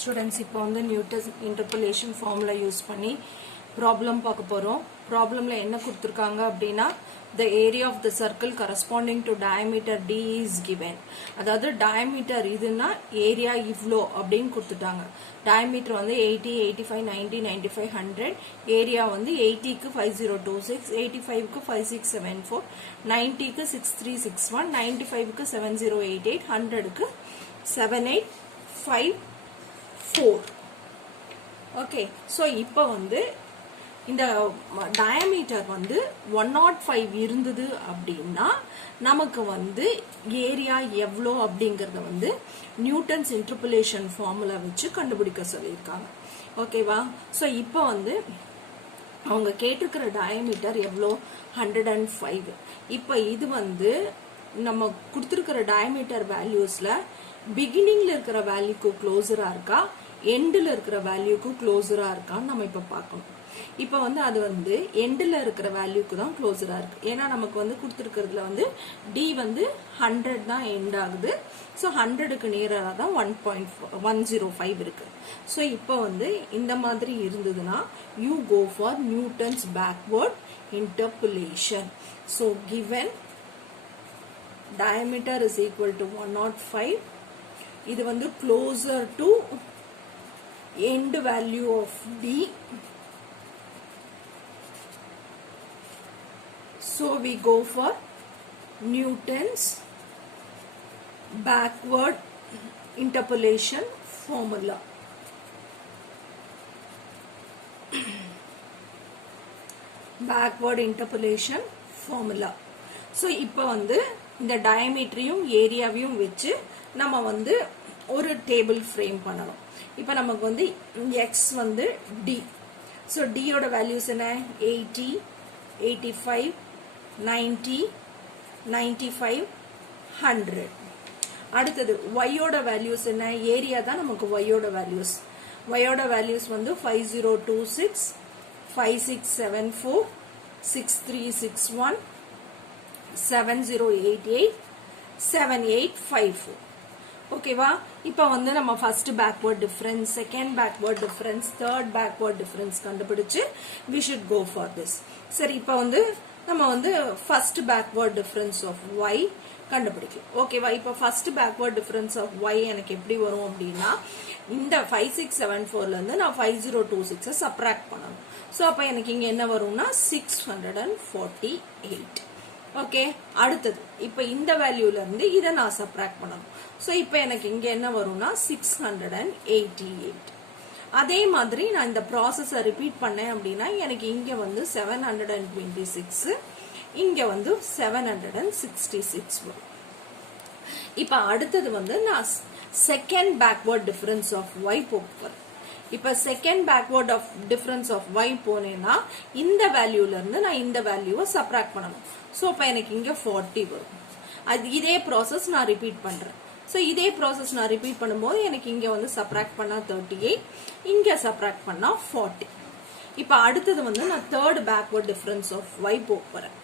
Students, இப்போ வந்து Newton interpolation formula use பண்ணி ப்ராப்ளம் பார்க்க போறோம். ப்ராப்ளம்ல என்ன கொடுத்திருக்காங்க அப்படின்னா the area of the circle corresponding to diameter d is given. அதாவது diameter இதுனா ஏரியா இவ்ளோ அப்படின்னு கொடுத்துட்டாங்க. diameter வந்து 80, 85, 90, 95, 100. ஏரியா வந்து 80 க்கு 5026, 85 க்கு 5674, 90 க்கு 6361, 95 க்கு 7088, 100 க்கு 7854. ஓகே, ஸோ இப்போ வந்து இந்த டயாமீட்டர் வந்து 105 இருந்தது அப்படின்னா நமக்கு வந்து ஏரியா எவ்வளோ அப்படிங்கறத வந்து நியூட்டன்ஸ் இன்டர்போலேஷன் ஃபார்முலா வச்சு கண்டுபிடிக்க சொல்லியிருக்காங்க. ஓகேவா? ஸோ இப்போ வந்து அவங்க கேட்டிருக்கிற டயாமீட்டர் எவ்வளோ 105. இப்போ இது வந்து நம்ம கொடுத்துருக்கிற டயாமீட்டர் வேல்யூஸ்ல பிகினிங்ல இருக்கிற வேல்யூக்கு க்ளோஸரா இருக்கா, எண்டில் இருக்கிற வேல்யூக்கு க்ளோஸரா இருக்கான்னு நம்ம இப்போ பார்க்கணும். இப்போ வந்து அது வந்து எண்டில் இருக்கிற வேல்யூக்கு தான் க்ளோஸரா இருக்கு. ஏன்னா நமக்கு வந்து கொடுத்துருக்கிறதுல வந்து டி வந்து 100 தான் எண்ட் ஆகுது. ஸோ 100க்கு நேராக தான் 1.105 இருக்கு. ஸோ இப்போ வந்து இந்த மாதிரி இருந்ததுன்னா you go for Newton's backward interpolation. So given diameter is equal to 105. இது வந்து closer to end value of D. So we go for Newton's backward interpolation formula. Backward interpolation formula. So இப்போ வந்து இந்த டயாமீட்டரையும் ஏரியாவையும் வச்சு நம்ம வந்து ஒரு டேபிள் ஃப்ரேம் பண்ணணும். இப்போ நமக்கு வந்து எக்ஸ் வந்து டி. ஸோ டியோட வேல்யூஸ் என்ன? 80, 85, 90, 95, 100. அடுத்தது ஒய்யோட வேல்யூஸ் என்ன? ஏரியா தான் நமக்கு ஒய்யோட வேல்யூஸ். ஒய்யோட வேல்யூஸ் வந்து 5026, 5674, 6361, 7088, 7854. ஓகேவா? இப்போ வந்து நம்ம first backward difference, second backward difference, third backward difference கண்டுபிடிச்சு we should go for this. சரி, இப்போ வந்து நம்ம வந்து first backward difference of y கண்டுபிடிக்கும். ஓகேவா? இப்போ first backward difference of y எனக்கு எப்படி வரும் அப்படின்னா இந்த 5674ல இருந்து நான் 5026 சப்ராக்ட் பண்ணணும். ஸோ அப்போ எனக்கு இங்க என்ன வரும்னா 648. ஓகே, அடுத்தது இப்போ இந்த வேல்யூல இருந்து இதை நான் சப்ராக்ட் பண்ணணும். ஸோ இப்போ எனக்கு இங்க என்ன வரும்னா 688. அதே மாதிரி நான் இந்த ப்ராசஸை ரிப்பீட் பண்ணேன் அப்படின்னா எனக்கு இங்க வந்து 726, இங்க வந்து 766 வரும். இப்போ அடுத்தது வந்து நான் second backward difference of Y போகிறேன். இப்ப second backward of difference of Y போனேன்னா இந்த வேல்யூல இருந்து நான் இந்த வேல்யூவை சப்ராக்ட் பண்ணணும். ஸோ அப்ப எனக்கு இங்க 40 வரும். அது இதே ப்ராசஸ் நான் ரிப்பீட் பண்றேன். ஸோ இதே ப்ராசஸ் நான் ரிப்பீட் பண்ணும்போது எனக்கு இங்க வந்து சப்ராக்ட் பண்ணா 38, இங்க சப்ராக்ட் பண்ணா 40. இப்ப அடுத்தது வந்து நான் third backward difference of Y போறேன்.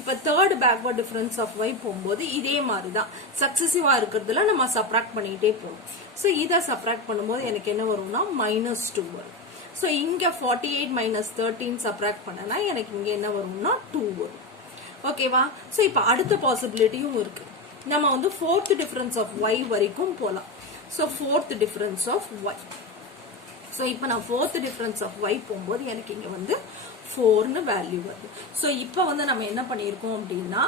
இப்ப third backward difference of Y போகும்போது இதே மாதிரி தான் சக்சசிவா இருக்கிறதுல நம்ம சப்ராக்ட் பண்ணிட்டே போகணும். ஸோ இதை சப்ராக்ட் பண்ணும்போது எனக்கு என்ன வரும்னா -2 வரும். ஸோ இங்க 48 - 13 சப்ராக்ட் பண்ணனா எனக்கு இங்க என்ன வரும்னா 2 வரும். ஓகேவா? ஸோ இப்ப அடுத்த பாசிபிலிட்டியும் இருக்கு. நம்ம வந்து ஃபோர்த் டிஃபரன்ஸ் ஆஃப் ஒய் வரைக்கும் போலாம். So fourth difference of Y. So இப்போ நான் ஃபோர்த் டிஃபரன்ஸ் ஆஃப் ஒய் போகும்போது எனக்கு இங்க வந்து 4ன்னு வேல்யூ வருது. ஸோ இப்போ வந்து நம்ம என்ன பண்ணியிருக்கோம் அப்படின்னா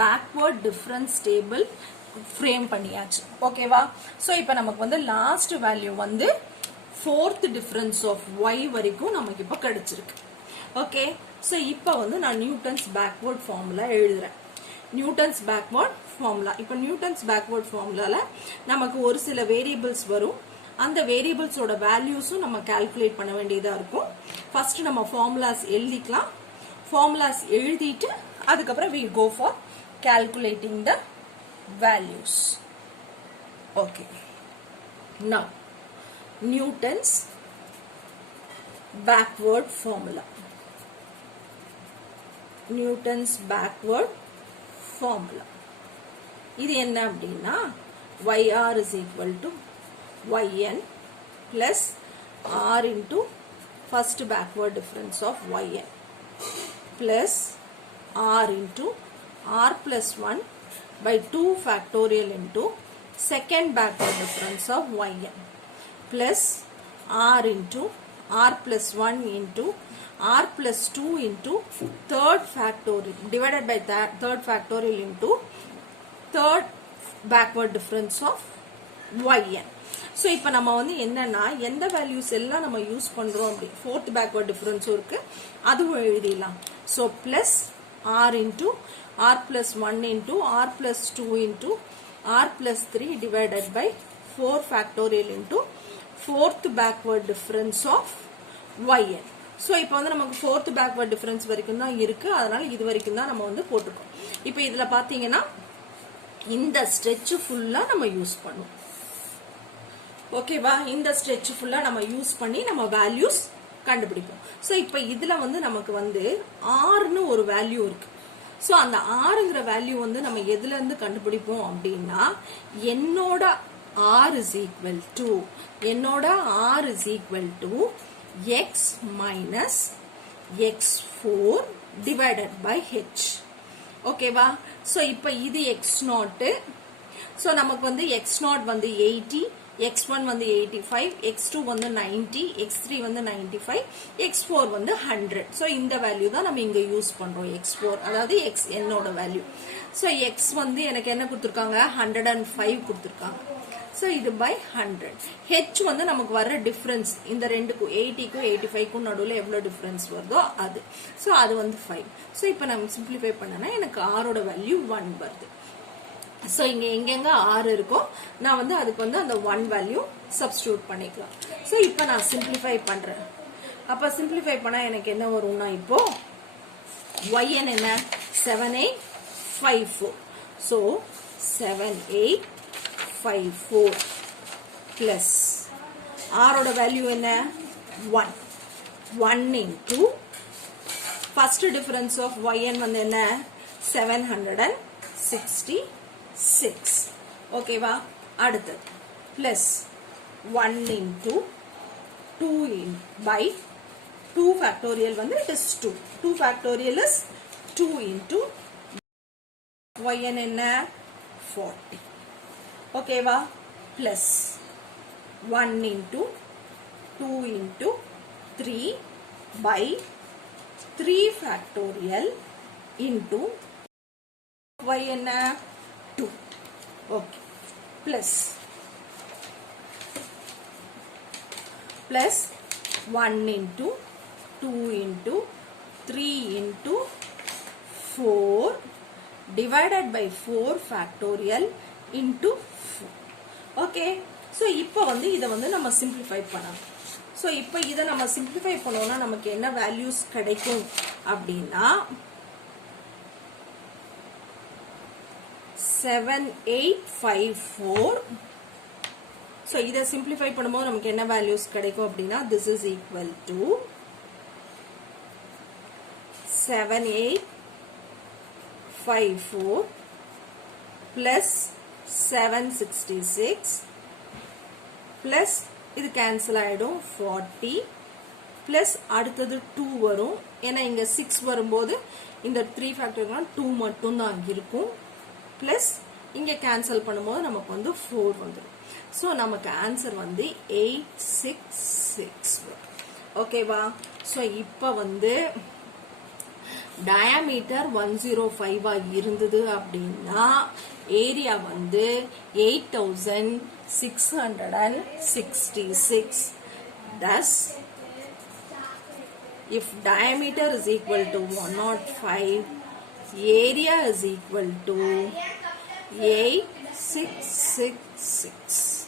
பேக்வர்ட் டிஃபரன்ஸ் டேபிள் ஃப்ரேம் பண்ணியாச்சு. ஓகேவா? ஸோ இப்போ நமக்கு வந்து லாஸ்ட் வேல்யூ வந்து ஃபோர்த் டிஃபரன்ஸ் ஆஃப் ஒய் வரைக்கும் நமக்கு இப்போ கிடைச்சிருக்கு. ஓகே, ஸோ இப்போ வந்து நான் நியூட்டன்ஸ் பேக்வர்ட் ஃபார்முலா எழுதுறேன். Newton's backward formula. இப்போ நியூட்டன்ஸ் பேக்வர்ட் ஃபார்முலால நமக்கு ஒரு சில வேரியபிள்ஸ் வரும். அந்த வேரியபிள்ஸோட வேல்யூஸும் நம்ம கால்குலேட் பண்ண வேண்டியதா இருக்கும். ஃபர்ஸ்ட் நம்ம ஃபார்முலாஸ் எழுதிக்கலாம். ஃபார்முலாஸ் எழுதிட்டு அதுக்கப்புறம் we go for calculating the values. Okay, now Newton's backward formula. Newton's backward formula. இது என்ன அப்படின்னா yr is equal to yn plus r into first backward difference of yn plus r into r plus 1 by 2 factorial into second backward difference of yn plus r into r plus 1 into r plus 2 into third factorial divided by that third factorial into third backward difference of yn. So இப்போ நம்ம வந்து என்னன்னா எந்த values எல்லாம் நம்ம use பண்றோம் அப்படி fourth backward difference இருக்கு அதுவும் எழுதிடலாம். So plus r into r plus 1 into r plus 2 into r plus 3 divided by 4 factorial into fourth backward difference of yn. So இப்போ வந்து நமக்கு fourth backward difference வரைக்கும் தான் இருக்கு, அதனால இது வரைக்கும் தான் நம்ம வந்து போட்டுக்கோம். இப்போ இதுல பாத்தீங்கன்னா இந்த ஸ்ட்ரெச் ஃபுல்லா நம்ம யூஸ் பண்ணுவோம். ஓகேவா? இந்த ஸ்ட்ரெச் ஃபுல்லா நம்ம யூஸ் பண்ணி நம்ம வேல்யூஸ் கண்டுபிடிப்போம். சோ இப்போ இதுல வந்து நமக்கு வந்து r னு ஒரு வேல்யூ இருக்கு. சோ அந்த rங்கிற வேல்யூ வந்து நம்ம எதுல இருந்து கண்டுபிடிப்போம் அப்படின்னா என்னோட r is equal to x minus x4 divided by h. ஓகேவா? சோ இப்போ இது x0. சோ நமக்கு வந்து x0 வந்து 80, x1 வந்து 85, x2 வந்து 90, x3 வந்து 95, x4 வந்து 100. சோ இந்த வேல்யூ தான் நம்ம இங்க யூஸ் பண்றோம். x4 அதாவது x என்னோட வேல்யூ. சோ x வந்து எனக்கு என்ன கொடுத்திருக்காங்க 105 கொடுத்திருக்காங்க. சோ இது by 100. h வந்து நமக்கு வர டிஃபரன்ஸ் இந்த ரெண்டுக்கும் 80க்கும் 85க்கும் நடுவுல எவ்வளவு டிஃபரன்ஸ் வருதோ அது. சோ அது வந்து 5. சோ இப்போ நம்ம சிம்பிளிஃபை பண்ணனா எனக்கு r ஓட வேல்யூ 1 வருது. சோ இங்க எங்கெங்க r இருக்கோ நான் வந்து அதுக்கு வந்து அந்த 1 வேல்யூ சப்ஸ்டிட்யூட் பண்ணிக்கலாம். சோ இப்போ நான் சிம்பிளிஃபை பண்றேன். அப்ப சிம்பிளிஃபை பண்ணா எனக்கு என்ன வரும்னா இப்போ yn என்ன 7854. சோ 7854 plus r ஓட வேல்யூ என்ன 1 into first difference of yn வந்து என்ன 766. ஓகேவா? அடுத்து plus 1 into 2 by 2 factorial வந்து it is 2. 2 factorial is 2 into yn என்ன 40. ஓகேவா? plus 1 into 2 into 3 by 3 factorial into y என்ன 2. okay plus 1 into 2 into 3 into 4 divided by 4 factorial into 4. okay so இப்போ வந்து இத வந்து நம்ம சிம்பிளிஃபை பண்ணலாம். சோ இப்போ இத நம்ம சிம்பிளிஃபை பண்ணோம்னா நமக்கு என்ன வேல்யூஸ் கிடைக்கும் அப்படினா 7854. சோ இத சிம்பிளிஃபை பண்ணும்போது நமக்கு என்ன வேல்யூஸ் கிடைக்கும் அப்படினா this is equal to 7854 plus 766 plus இது கேன்சல் ஆயிடும் 40 plus அடுத்தது 2 வரும். ஏன்னா இங்க 6 வரும்போது இந்த 3 ஃபேக்டர்லாம் 2 மட்டும் தான் இருக்கும். plus இங்க கேன்சல் பண்ணும்போது நமக்கு வந்து 4 வந்துரும். சோ நமக்கு ஆன்சர் வந்து 866 வரும். ஓகேவா? சோ இப்போ வந்து diameter 105 இருந்தது அப்படின்னா ஏரியா வந்து 8666. thus if diameter is equal to 105, area is equal to 8666.